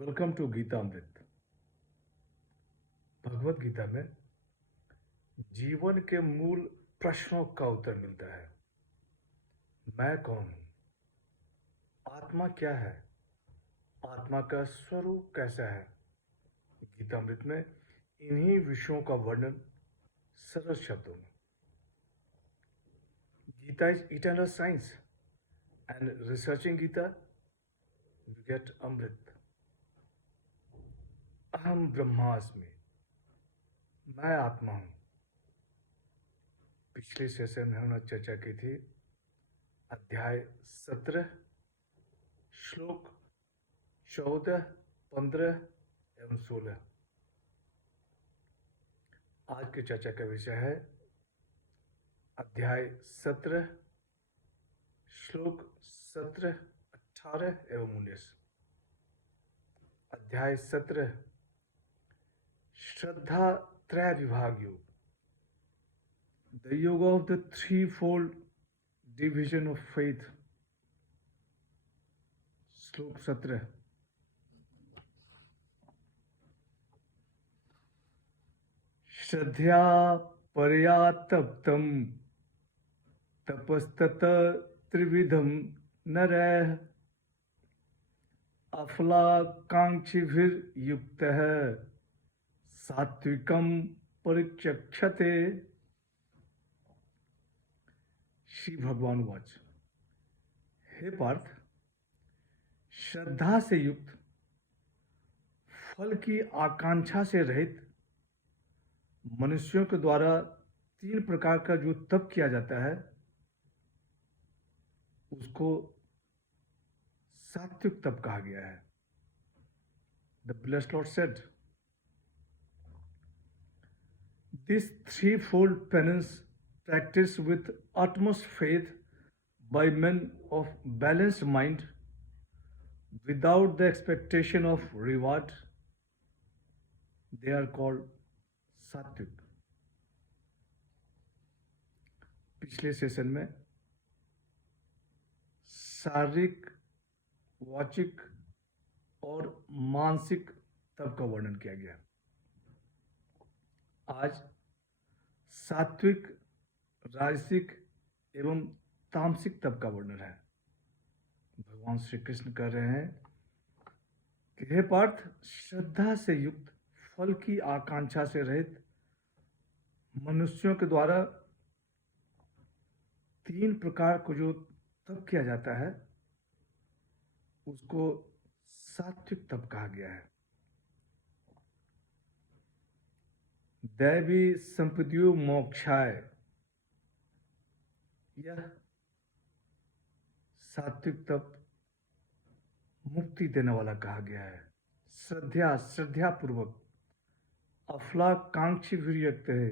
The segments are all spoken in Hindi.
वेलकम टू गीता अमृत। भगवत गीता में जीवन के मूल प्रश्नों का उत्तर मिलता है। मैं कौन हूं? आत्मा क्या है? आत्मा का स्वरूप कैसा है? गीता अमृत में इन्हीं विषयों का वर्णन सरल शब्दों में। Gita is eternal science and researching Gita we get amrit. अहम ब्रह्मास्मि, मैं आत्मा हूं। पिछले सेशन में हमने चर्चा की थी अध्याय 17 श्लोक 14, 15 एवं 16। आज की चर्चा का विषय है अध्याय 17 श्लोक 17, 18 एवं 19। अध्याय 17 श्रद्धा त्रय विभाग योग, द योग of the three fold division of faith. श्लोक 17 श्रद्धया परया तप्तम तपस्तत त्रिविधम नरः अफलाकांक्षिभिर्युक्तः सात्विकम परिचक्षते। श्री भगवान वाच, हे पार्थ, श्रद्धा से युक्त, फल की आकांक्षा से रहित मनुष्यों के द्वारा तीन प्रकार का जो तप किया जाता है उसको सात्विक तप कहा गया है। The blessed Lord said, this threefold penance practiced with utmost faith by men of balanced mind without the expectation of reward, they are called सात्विक। पिछले सेशन में शारीरिक, वाचिक और मानसिक तप का वर्णन किया गया। आज सात्विक, राजसिक एवं तामसिक तप का वर्णन है। भगवान श्री कृष्ण कह रहे हैं कि हे पार्थ, श्रद्धा से युक्त, फल की आकांक्षा से रहित मनुष्यों के द्वारा तीन प्रकार को जो तप किया जाता है उसको सात्विक तप कहा गया है। दैवी संपत्तियों मोक्षाय, यह सात्विक तप मुक्ति देने वाला कहा गया है। श्रद्धा पूर्वक, अफलाकांक्षी विरक्त है,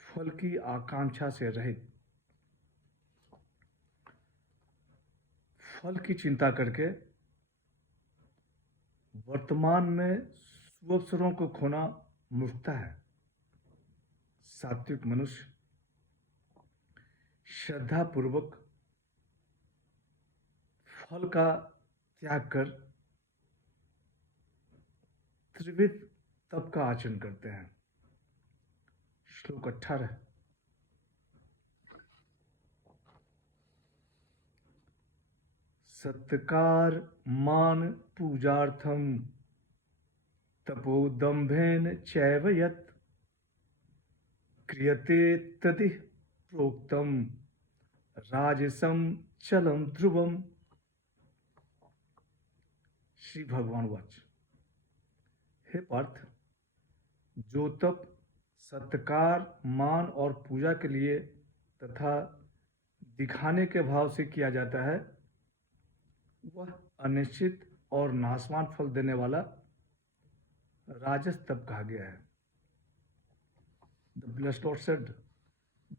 फल की आकांक्षा से रहित, फल की चिंता करके वर्तमान में सुअवसरों को खोना मूर्खता है। सात्विक मनुष्य श्रद्धा पूर्वक फल का त्याग कर त्रिविध तप का आचरण करते हैं। श्लोक 18 सत्कार मान पूजार्थम तपोदम्भेन चैव यत् क्रियते तति प्रोक्तम राजसम चलम ध्रुवम। श्री भगवान वाच, हे पार्थ, जो तप सत्कार, मान और पूजा के लिए तथा दिखाने के भाव से किया जाता है वह अनिश्चित और नाशवान फल देने वाला राजस तप कहा गया है। The blessed Lord said,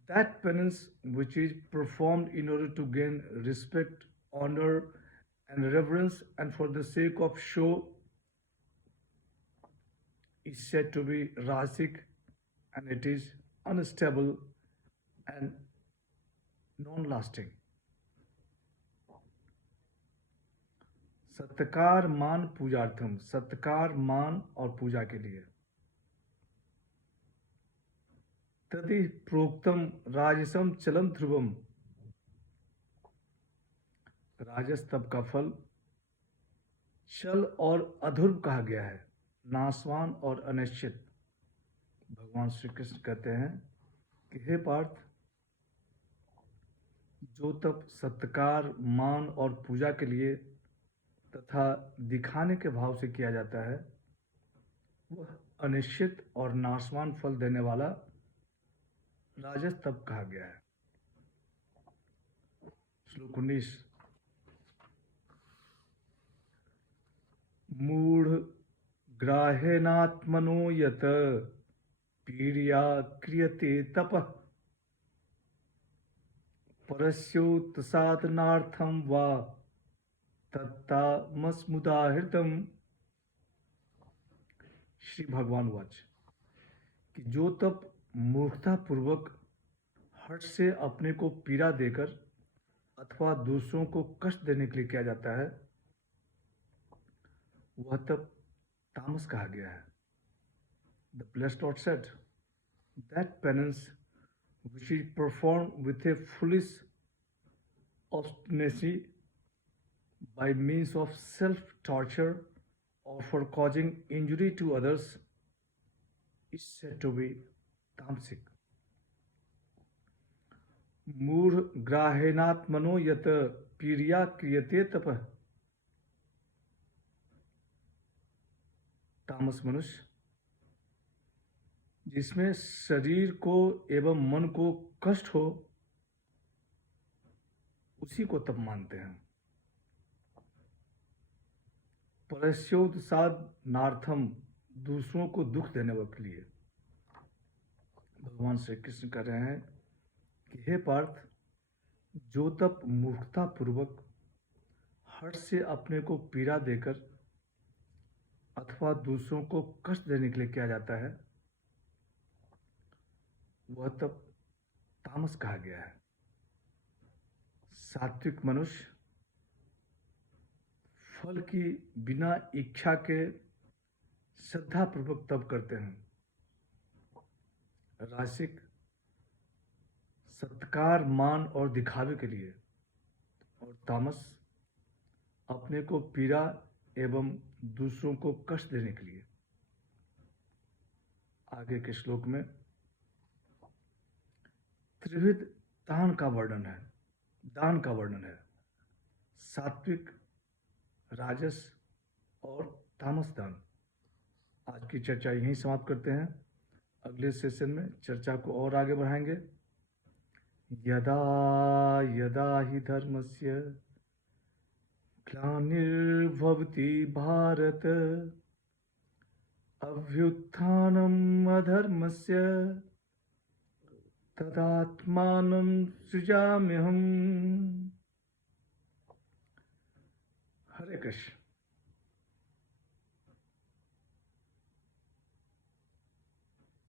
that penance which is performed in order to gain respect, honor and reverence and for the sake of show is said to be rasic, and it is unstable and non-lasting. सत्कार मान पूजार्थम, सत्कार मान और पूजा के लिए। तदि प्रोक्तम राजसम चलम ध्रुवम, राजस तप का फल चल और अध्रुव कहा गया है, नाशवान और अनिश्चित। भगवान श्री कृष्ण कहते हैं कि हे पार्थ, जो तप सत्कार मान और पूजा के लिए तथा दिखाने के भाव से किया जाता है, वह अनिश्चित और नाशवान फल देने वाला राजस तप कहा गया है। श्लोक 19। मूढ़ ग्राहेनात्मनो यत पीड़िया क्रियते तपः परस्योत्सादनार्थं वा तत्तामसमुदाहृतम्। श्री भगवान वाच कि जो तप मूर्खतापूर्वक हठ से अपने को पीड़ा देकर अथवा दूसरों को कष्ट देने के लिए किया जाता है, वह तप तामस कहा गया है। The blessed Lord said that penance which is performed with a foolish obstinacy by means of self-torture or for causing injury to others is said to be tamasic. मूढ़ ग्राहेनात्मनो यत पीड़िया क्रियते तपः। तामस मनुष्य जिसमें शरीर को एवं मन को कष्ट हो, उसी को तप मानते हैं। परस्योत्सादनार्थम, दूसरों को दुख देने के लिए। भगवान श्री कृष्ण कह रहे हैं कि हे पार्थ, जो तप मूर्खतापूर्वक हठ से अपने को पीड़ा देकर अथवा दूसरों को कष्ट देने के लिए किया जाता है, वह तप तामस कहा गया है। सात्विक मनुष्य फल की बिना इच्छा के श्रद्धापूर्वक तप करते हैं। रासिक सत्कार मान और दिखावे के लिए, और तामस अपने को पीड़ा एवं दूसरों को कष्ट देने के लिए। आगे के श्लोक में त्रिविध दान का वर्णन है, दान का वर्णन है। सात्विक, राजस और तामस दान। आज की चर्चा यहीं समाप्त करते हैं। अगले सेशन में चर्चा को और आगे बढ़ाएंगे। यदा यदा हि धर्मस्य ग्लानिर्भवति भारत अभ्युत्थानम् अधर्मस्य तदात्मानं सृजाम्यहम्। हरे कृष्ण।